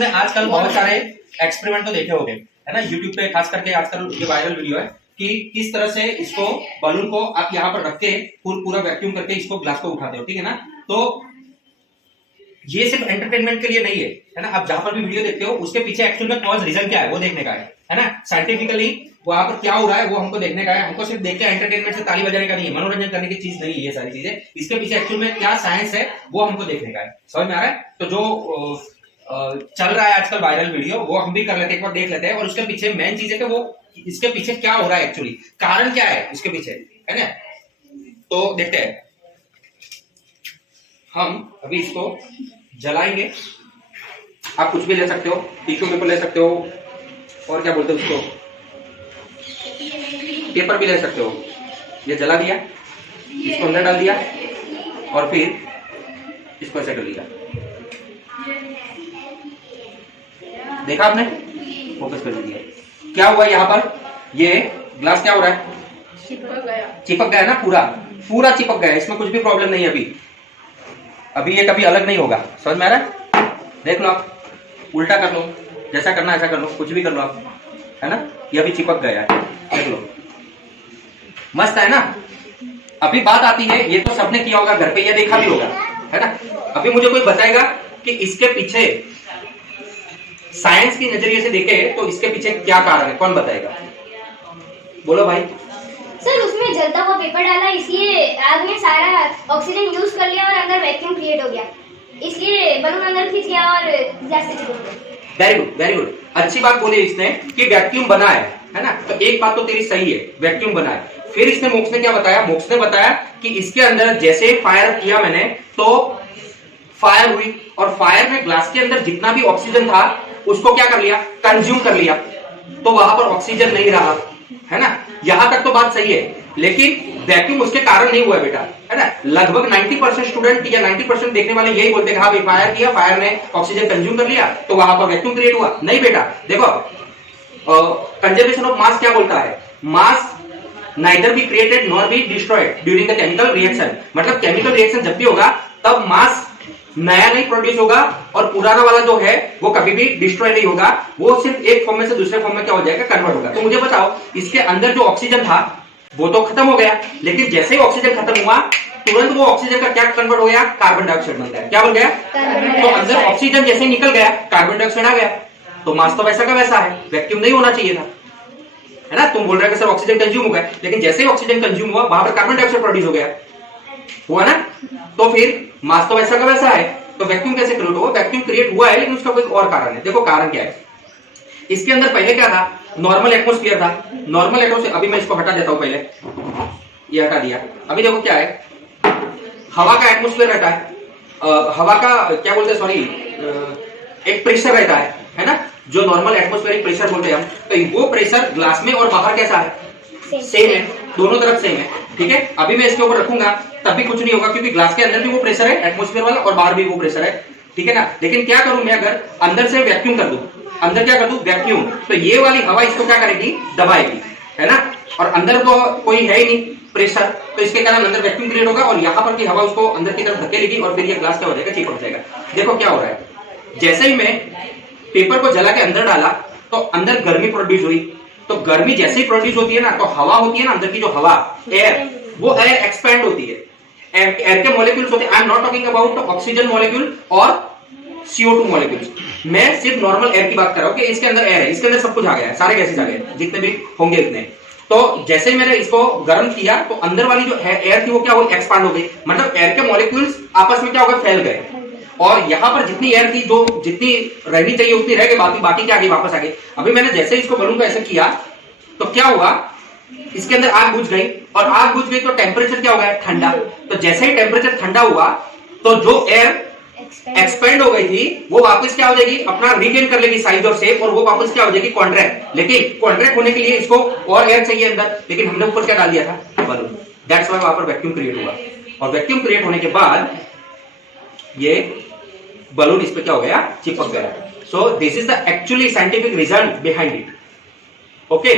तुमने आजकल बहुत सारे एक्सपेरिमेंट तो देखे होंगे, है ना, यूट्यूब पे खास करके आजकल ये वायरल वीडियो है कि किस तरह से इसको बलून को आप यहाँ पर रख के पूरा वैक्यूम करके इसको ग्लास को उठाते हो, ठीक है ना। तो ये सिर्फ एंटरटेनमेंट के लिए नहीं है ना। आप जहां पर भी वीडियो देखते हो उसके पीछे एक्चुअल में कॉज रीजन क्या है वो देखने का है ना। साइंटिफिकली वहां पर क्या हो रहा है वो हमको देखने का है। हमको सिर्फ देख के एंटरटेनमेन से ताली बजाने का नहीं है, मनोरंजन करने की चीज नहीं है ये सारी चीजें। इसके पीछे एक्चुअल में क्या साइंस है वो हमको देखने का है। समझ में आ रहा है? तो जो चल रहा है आजकल वायरल वीडियो वो हम भी कर लेते हैं, एक बार देख लेते हैं। और उसके पीछे मेन चीज है कि वो इसके पीछे क्या हो रहा है, एक्चुअली कारण क्या है इसके पीछे, है ना। तो देखते हैं। हम अभी इसको जलाएंगे। आप कुछ भी ले सकते हो, टिश्यू पेपर ले सकते हो, और क्या बोलते हो उसको, पेपर भी ले सकते हो। ये जला दिया, इसको अंदर डाल दिया और फिर इसको ऐसे कर दिया। देखा आपने? फोकस कर दीजिए। क्या हुआ यहाँ पर? ये ग्लास क्या हो रहा है? चिपक गया ना, पूरा चिपक गया। इसमें कुछ भी प्रॉब्लम नहीं है अभी ये कभी अलग नहीं होगा। समझ में आ रहा है? देख लो, आप उल्टा कर लो, जैसा करना ऐसा कर लो, कुछ भी कर लो आप, है ना। ये अभी चिपक गया है, देख लो, मस्त है ना। अभी बात आती है, ये तो सबने किया होगा घर पे, ये देखा भी होगा, है ना। अभी मुझे कोई बताएगा कि इसके पीछे साइंस की नजरिए से देखे तो इसके पीछे क्या कारण है? कौन बताएगा? बोलो भाई। सर उसमें जलता हुआ पेपर डाला, इसलिए आग में सारा ऑक्सीजन यूज कर लिया और अंदर वैक्यूम क्रिएट हो गया, इसलिए बलून अंदर खींच गया और गैस से चिपक गया। वेरी गुड, वेरी गुड, अच्छी बात बोली इसने कि वैक्यूम बना है ना। तो एक बात तो तेरी सही है, वैक्यूम बना है। फिर इसने मोक्ष ने क्या बताया? मोक्ष ने बताया कि इसके अंदर जैसे फायर किया मैंने तो फायर हुई, और फायर में ग्लास के अंदर जितना भी ऑक्सीजन था उसको क्या कर लिया? कंज्यूम कर लिया। तो वहां पर ऑक्सीजन नहीं रहा, है ना। यहां तक तो बात सही है, लेकिन वैक्यूम उसके कारण नहीं हुआ है बेटा, है ना। लगभग 90% स्टूडेंट या 90% देखने वाले यही बोलते हैं हाँ भाई फायर किया, फायर ने ऑक्सीजन कंज्यूम कर लिया तो वहां पर वैक्यूम क्रिएट हुआ। नहीं बेटा, देखो कंजर्वेशन ऑफ मास क्या बोलता है? Mass neither be created nor be destroyed during the chemical reaction. मतलब केमिकल रिएक्शन जब भी होगा तब मास नया नहीं प्रोड्यूस होगा और पुराना वाला जो है वो कभी भी डिस्ट्रॉय नहीं होगा, वो सिर्फ एक फॉर्म में से दूसरे फॉर्म में क्या हो जाएगा? कन्वर्ट होगा। तो मुझे बताओ, इसके अंदर जो ऑक्सीजन था वो तो खत्म हो गया, लेकिन जैसे ही ऑक्सीजन खत्म हुआ तुरंत वो ऑक्सीजन का क्या कन्वर्ट हो गया? कार्बन डाइऑक्साइड बन गया। क्या बन गया? तो अंदर ऑक्सीजन जैसे निकल गया कार्बन डाइऑक्साइड आ गया। तो मास तो वैसा का वैसा है, वैक्यूम नहीं होना चाहिए था, है ना। तुम बोल रहे हो कि सर ऑक्सीजन कंज्यूम हो गया, लेकिन जैसे ही ऑक्सीजन कंज्यूम हुआ वहां पर कार्बन डाइऑक्साइड प्रोड्यूस हो गया, हुआ ना। तो फिर मास तो वैसा का वैसा है, तो वैक्यूम कैसे क्रिएट हुआ? वैक्यूम क्रिएट हुआ है, लेकिन उसका कोई और कारण है। देखो कारण क्या है। इसके अंदर पहले क्या था? नॉर्मल एटमॉस्फेयर था। नॉर्मल एटमॉस्फेयर, अभी मैं इसको हटा देता हूं, पहले ये हटा दिया। अभी देखो क्या है, हवा का एटमॉस्फेयर रहता है। हवा का क्या बोलते हैं, सॉरी, एक प्रेशर रहता है ना, जो नॉर्मल एटमॉस्फेरिक प्रेशर बोलते हैं हम। तो वो प्रेशर ग्लास में और बाहर कैसा है? सेम है, दोनों तरफ सेम है, ठीक है। अभी मैं इसके ऊपर रखूंगा तब भी कुछ नहीं होगा, क्योंकि ग्लास के अंदर भी वो प्रेशर है एटमॉस्फेयर वाला और बाहर भी वो प्रेशर है, ठीक है ना। लेकिन क्या करूं मैं, अगर अंदर से वैक्यूम कर दूं, अंदर क्या कर दूं? वैक्यूम, तो ये वाली हवा इसको क्या करेगी? दबाएगी, है ना। और अंदर तो कोई है ही नहीं प्रेशर, तो इसके कारण अंदर वैक्यूम क्रिएट होगा और यहाँ पर की हवा उसको अंदर की तरफ धकेलेगी और फिर ये ग्लास क्या हो जाएगा? चिपक जाएगा। देखो क्या हो रहा है, जैसे ही मैं पेपर को जला के अंदर डाला तो अंदर गर्मी प्रोड्यूस हुई। तो गर्मी जैसे ही प्रोड्यूस होती है ना, तो हवा होती है ना, अंदर की जो हवा, एयर, वो एयर एक्सपैंड होती है। एयर के मॉलिक्यूल्स होते हैं। I am not talking about oxygen molecule और CO2 मॉलिक्यूल्स। मैं सिर्फ नॉर्मल एयर की बात कर रहा हूं कि इसके अंदर एयर है, इसके अंदर सब कुछ आ गया है, सारे गैसेस आ गए, जितने भी होंगे इतने। तो जैसे ही मैंने इसको गर्म किया तो अंदर वाली जो एयर थी वो क्या हो? एक्सपांड हो गई। मतलब एयर के मॉलिक्यूल्स आपस में क्या हो गए? फैल गए। और यहां पर जितनी एयर थी, जो जितनी रहनी चाहिए उतनी रह गई, बाकी क्या आ गई? वापस आ गई। अभी मैंने जैसे इसको बलून को ऐसे किया तो क्या हुआ? इसके अंदर आग बुझ गई, और आग बुझ गई तो टेम्परेचर क्या हो गया? ठंडा। तो जैसे ही टेम्परेचर ठंडा हुआ तो जो एयर एक्सपेंड हो गई थी वो वापस क्या हो जाएगी? अपना रिगेन कर लेगी साइज और शेप, और वो वापस क्या हो जाएगी? कॉन्ट्रैक्ट। लेकिन कॉन्ट्रैक्ट होने के लिए इसको और एयर चाहिए अंदर, लेकिन हमने ऊपर क्या डाल दिया था? बलून। दैट्स व्हाई वहां पर वैक्यूम क्रिएट हुआ। और वैक्यूम क्रिएट होने के बाद ये बलून इस पे क्या हो गया? चिपक गया। So this is the actually scientific reason behind it. Okay.